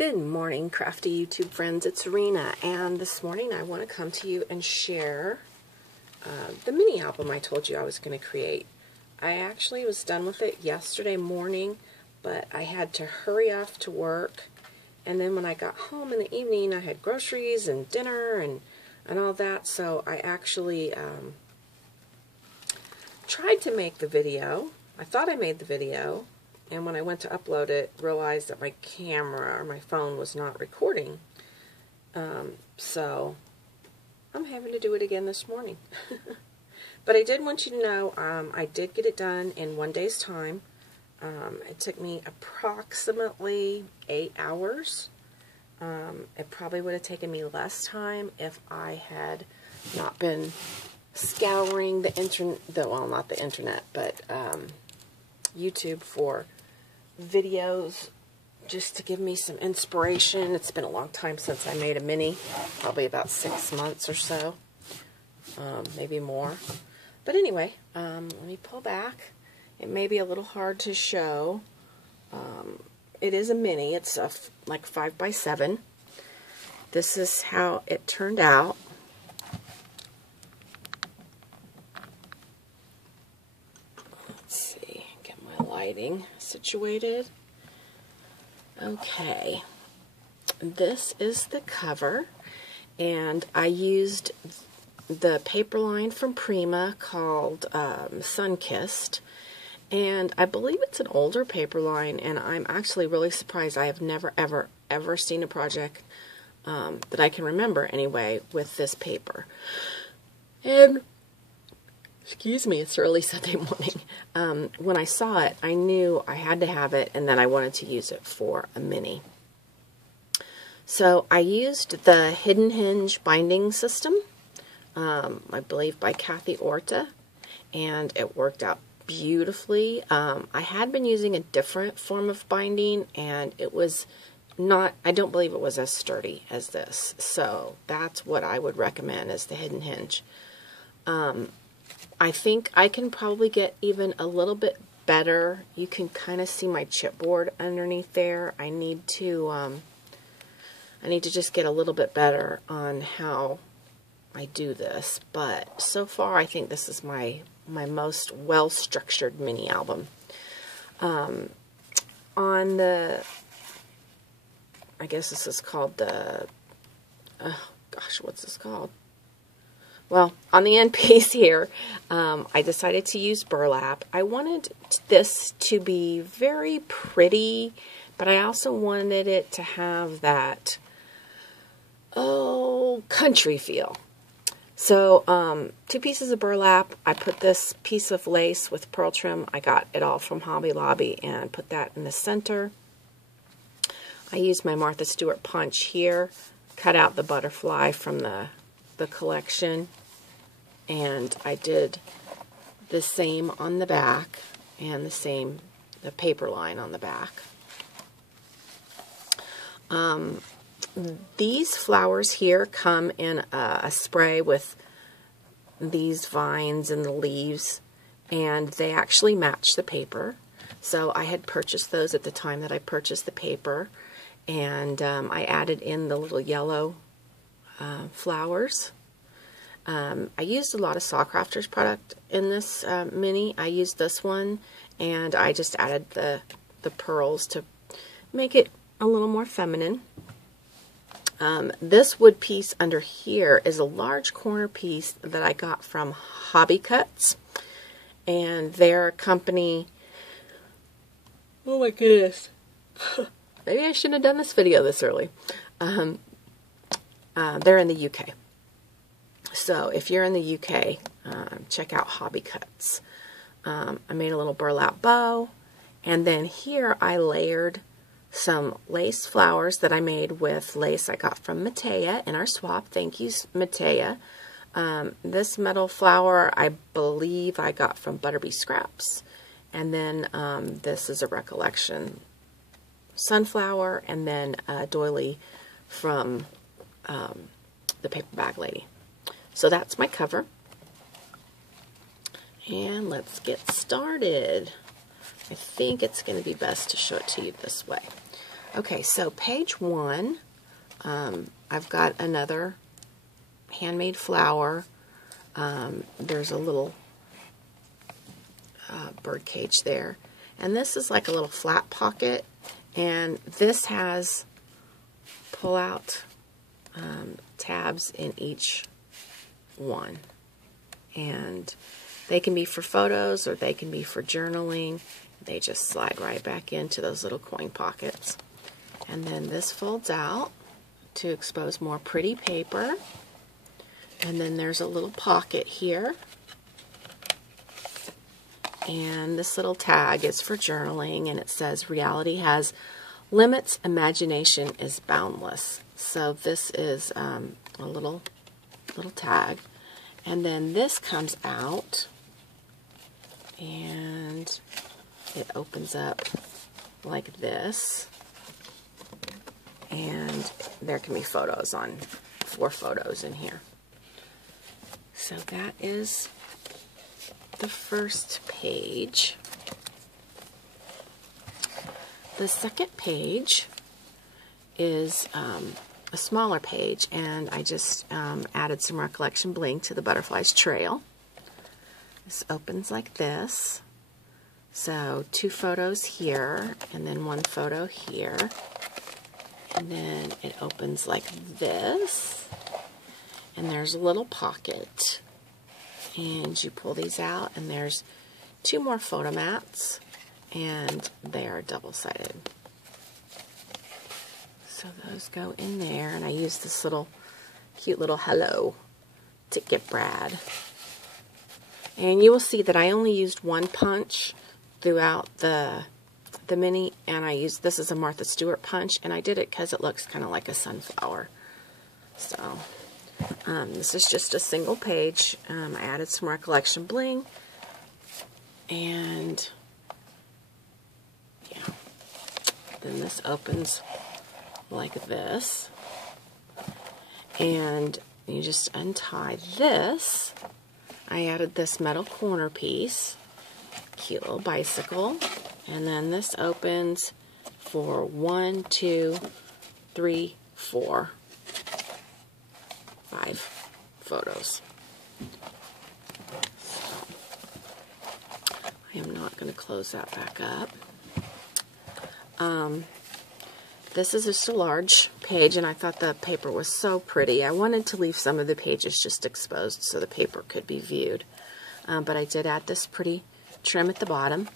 Good morning, crafty YouTube friends. It's Rena, and this morning I want to come to you and share the mini album I told you I was going to create. I actually was done with it yesterday morning, but I had to hurry off to work, and then when I got home in the evening I had groceries and dinner and all that, so I actually tried to make the video. I thought I made the video, and when I went to upload it, realized that my camera or my phone was not recording. So I'm having to do it again this morning. But I did want you to know I did get it done in 1 day's time. It took me approximately 8 hours. It probably would have taken me less time if I had not been scouring the internet, well, not the internet, but YouTube for videos just to give me some inspiration. It's been a long time since I made a mini, probably about 6 months or so, maybe more. But anyway, let me pull back. It may be a little hard to show. It is a mini. It's like 5 by 7. This is how it turned out. Lighting situated. Okay, this is the cover, and I used the paper line from Prima called Sun-Kissed, and I believe it's an older paper line, and I'm actually really surprised. I have never ever seen a project that I can remember anyway with this paper. And excuse me, it's early Sunday morning. When I saw it, I knew I had to have it and that I wanted to use it for a mini. So I used the Hidden Hinge binding system, I believe by Kathy Orta, and it worked out beautifully. I had been using a different form of binding, and it was not, I don't believe it was as sturdy as this. So that's what I would recommend as the Hidden Hinge. I think I can probably get even a little bit better. You can kind of see my chipboard underneath there. I need to just get a little bit better on how I do this. But so far, I think this is my most well-structured mini album. On the, I guess this is called the, gosh, what's this called? Well, on the end piece here, I decided to use burlap. I wanted this to be very pretty, but I also wanted it to have that, country feel. So, 2 pieces of burlap. I put this piece of lace with pearl trim. I got it all from Hobby Lobby and put that in the center. I used my Martha Stewart punch here, cut out the butterfly from the collection, and I did the same on the back and the paper line on the back. These flowers here come in a spray with these vines and the leaves, and they actually match the paper. So I had purchased those at the time that I purchased the paper, and I added in the little yellow flowers. I used a lot of Saw Crafters product in this mini. I used this one, and I just added the pearls to make it a little more feminine. This wood piece under here is a large corner piece that I got from Hobby Cuts, and their a company. Oh my goodness. Maybe I shouldn't have done this video this early. They're in the UK. So if you're in the UK, check out Hobby Cuts. I made a little burlap bow, and then here I layered some lace flowers that I made with lace I got from Matea in our swap. Thank you, Matea. This metal flower I believe I got from Butterbee Scraps, and then this is a Recollection sunflower, and then a doily from the Paper Bag Lady. So that's my cover, and let's get started. I think it's going to be best to show it to you this way. Okay, so page 1, I've got another handmade flower. There's a little bird cage there. And this is like a little flat pocket, and this has pull-out tabs in each one. And they can be for photos or they can be for journaling. They just slide right back into those little coin pockets. And then this folds out to expose more pretty paper. And then there's a little pocket here. And this little tag is for journaling, and it says, "Reality has limits, imagination is boundless." So this is a little tag. And then this comes out, and it opens up like this. And there can be photos on, 4 photos in here. So that is the first page. The second page is a smaller page, and I just added some recollection bling to the butterfly's trail. This opens like this. So 2 photos here, and then 1 photo here. And then it opens like this. And there's a little pocket. And you pull these out, and there's 2 more photo mats, and they are double-sided. So those go in there, and I use this little cute little hello to get Brad. And you will see that I only used 1 punch throughout the mini, and I used, this is a Martha Stewart punch, and I did it because it looks kind of like a sunflower. So this is just a single page. I added some recollection bling, and yeah, then this opens like this, and you just untie this. I added this metal corner piece, cute little bicycle, and then this opens for 1, 2, 3, 4, 5 photos. So I am not going to close that back up. This is just a large page, and I thought the paper was so pretty. I wanted to leave some of the pages just exposed so the paper could be viewed. But I did add this pretty trim at the bottom,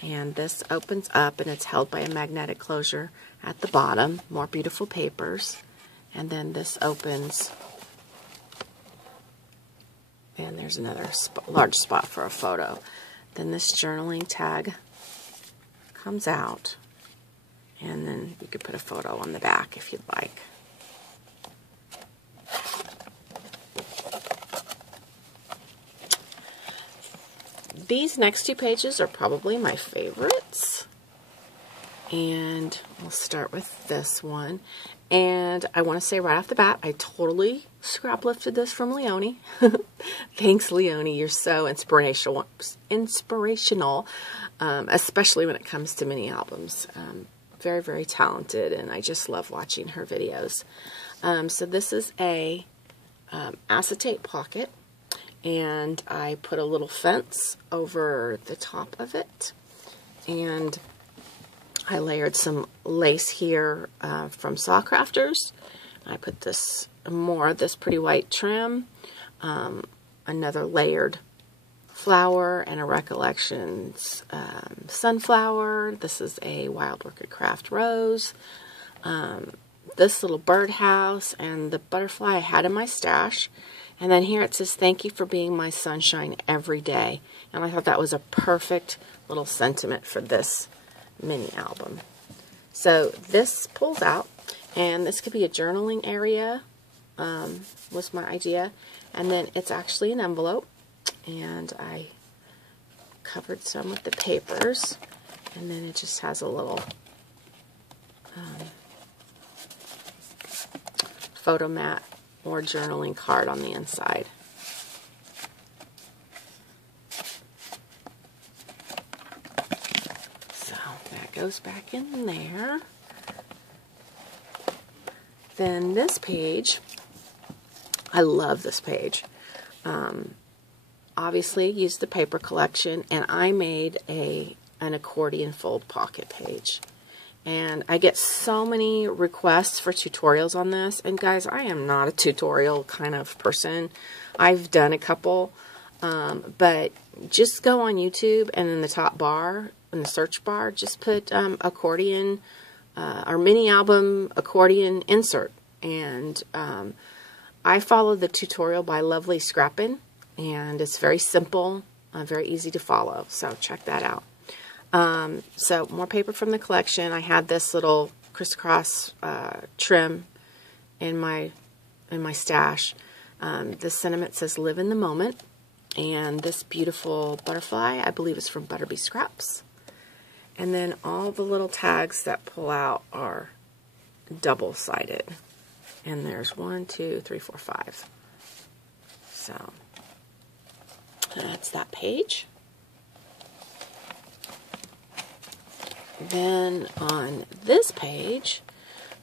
and this opens up, and it's held by a magnetic closure at the bottom. More beautiful papers. And then this opens, and there's another large spot for a photo. Then this journaling tag comes out, and then you could put a photo on the back if you'd like. These next 2 pages are probably my favorites. And we'll start with this one. And I want to say right off the bat, I totally scrap lifted this from Leonie. Thanks, Leonie. You're so inspirational, especially when it comes to mini albums. Very, very talented, and I just love watching her videos. So this is a acetate pocket, and I put a little fence over the top of it, and I layered some lace here from Saw Crafters. I put this more of this pretty white trim, another layered flower, and a Recollections sunflower. This is a Wild Orchid Craft rose. This little birdhouse, and the butterfly I had in my stash. And then here it says, "Thank you for being my sunshine every day." And I thought that was a perfect little sentiment for this mini album. So this pulls out, and this could be a journaling area, was my idea. And then it's actually an envelope, and I covered some with the papers, and then it just has a little photo mat or journaling card on the inside. So that goes back in there. Then this page, I love this page. Obviously used the paper collection, and I made an accordion fold pocket page. And I get so many requests for tutorials on this, and guys, I am not a tutorial kind of person. I've done a couple, but just go on YouTube, and in the top bar, in the search bar, just put accordion or mini album accordion insert. And I follow the tutorial by Lovely Scrappin', and it's very simple, very easy to follow, so check that out. So more paper from the collection. I had this little crisscross trim in my stash. This sentiment says "Live in the moment," and this beautiful butterfly, I believe, is from Butterbee Scraps. And then all the little tags that pull out are double-sided, and there's 1, 2, 3, 4, 5. So that's that page. Then on this page,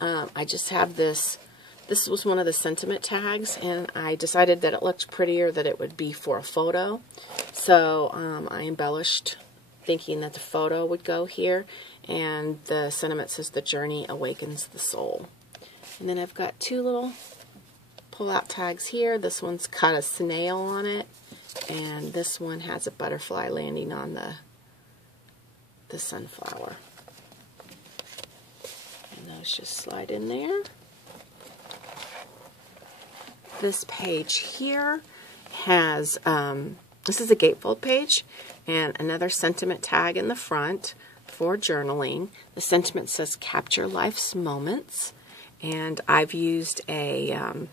I just have this. This was one of the sentiment tags, and I decided that it looked prettier that it would be for a photo. So I embellished, thinking that the photo would go here, and the sentiment says, "The journey awakens the soul." And then I've got two little pull-out tags here. This one's got a snail on it, and this one has a butterfly landing on the sunflower. And those just slide in there. This page here has, this is a gatefold page, and another sentiment tag in the front for journaling. The sentiment says "Capture Life's Moments," and I've used a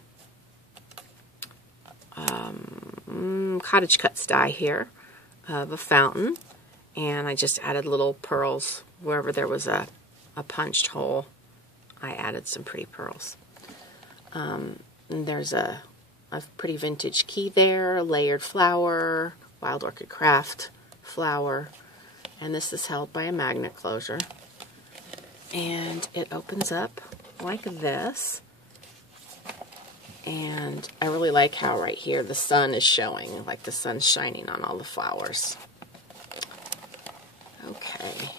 cottage cuts die here of a fountain, and I just added little pearls wherever there was a punched hole. I added some pretty pearls. And there's a pretty vintage key there, a layered flower, Wild Orchid Craft flower, and this is held by a magnet closure. And it opens up like this. And I really like how right here the sun is showing, like the sun's shining on all the flowers. Okay.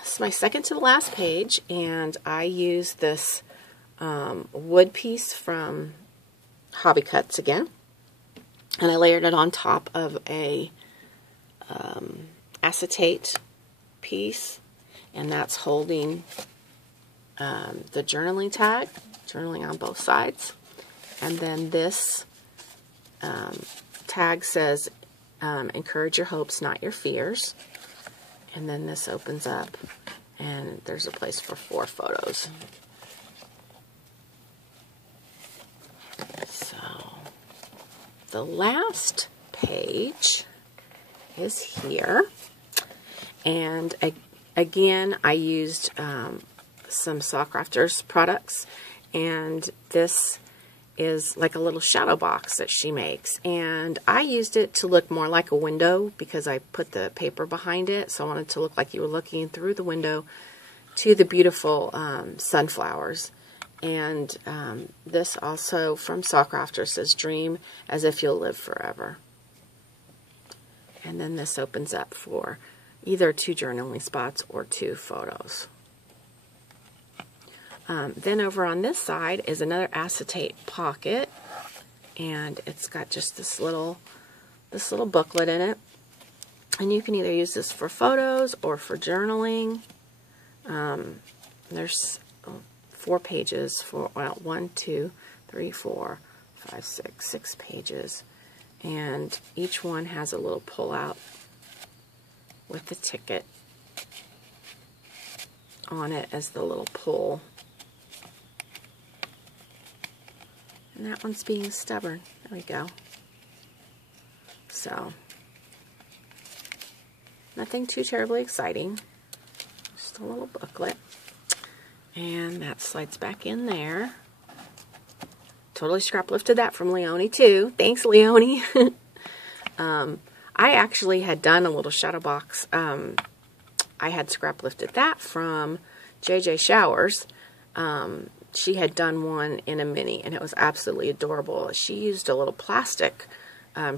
It's my second to the last page, and I use this wood piece from Hobby Cuts again, and I layered it on top of a acetate piece, and that's holding the journaling tag, journaling on both sides. And then this tag says, "Encourage your hopes, not your fears." And then this opens up, and there's a place for 4 photos. So the last page is here, and again I used some Saw Crafters products, and this is like a little shadow box that she makes, and I used it to look more like a window because I put the paper behind it, so I wanted to look like you were looking through the window to the beautiful sunflowers. And this also from Saw Crafters says, "Dream as if you'll live forever." And then this opens up for either 2 journaling spots or 2 photos. Then over on this side is another acetate pocket, and it's got just this little booklet in it, and you can either use this for photos or for journaling. There's 4 pages for, well, 1, 2, 3, 4, 5, 6 pages, and each one has a little pull out with the ticket on it as the little pull. And that one's being stubborn. There we go. So, nothing too terribly exciting. Just a little booklet. And that slides back in there. Totally scrap lifted that from Leonie too. Thanks, Leonie. I actually had done a little shadow box. I had scrap lifted that from JJ Showers. She had done one in a mini, and it was absolutely adorable. She used a little plastic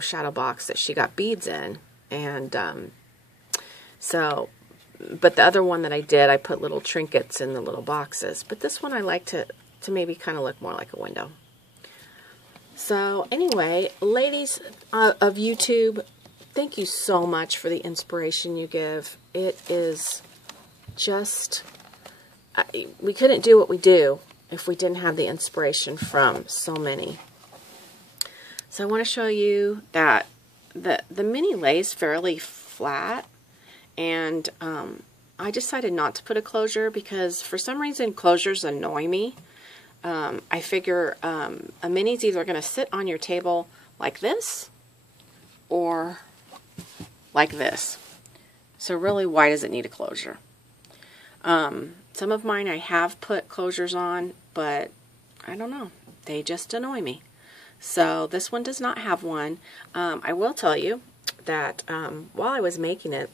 shadow box that she got beads in, and but the other one that I did, I put little trinkets in the little boxes. But this one I like to maybe kind of look more like a window. So anyway, ladies of YouTube, thank you so much for the inspiration you give. It is just, we couldn't do what we do if we didn't have the inspiration from so many. So I want to show you that the mini lays fairly flat, and I decided not to put a closure because for some reason closures annoy me. I figure a mini's either going to sit on your table like this or like this. So really, why does it need a closure? Some of mine I have put closures on, but I don't know. They just annoy me. So this one does not have one. I will tell you that while I was making it,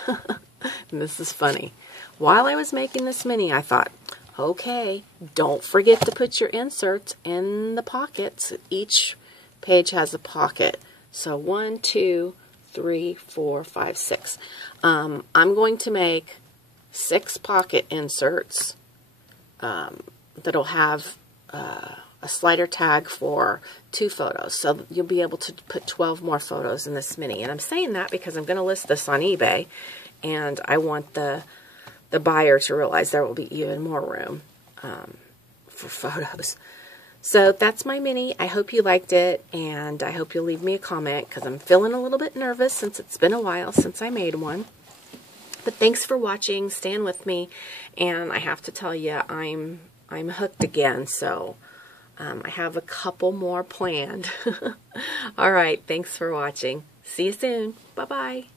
and this is funny, while I was making this mini, I thought, okay, don't forget to put your inserts in the pockets. Each page has a pocket. So 1, 2, 3, 4, 5, 6. I'm going to make 6 pocket inserts that'll have a slider tag for 2 photos. So you'll be able to put 12 more photos in this mini. And I'm saying that because I'm going to list this on eBay, and I want the buyer to realize there will be even more room for photos. So that's my mini. I hope you liked it, and I hope you'll leave me a comment because I'm feeling a little bit nervous since it's been a while since I made one. But thanks for watching, staying with me, and I have to tell you, I'm hooked again, so I have a couple more planned. All right, thanks for watching. See you soon. Bye-bye.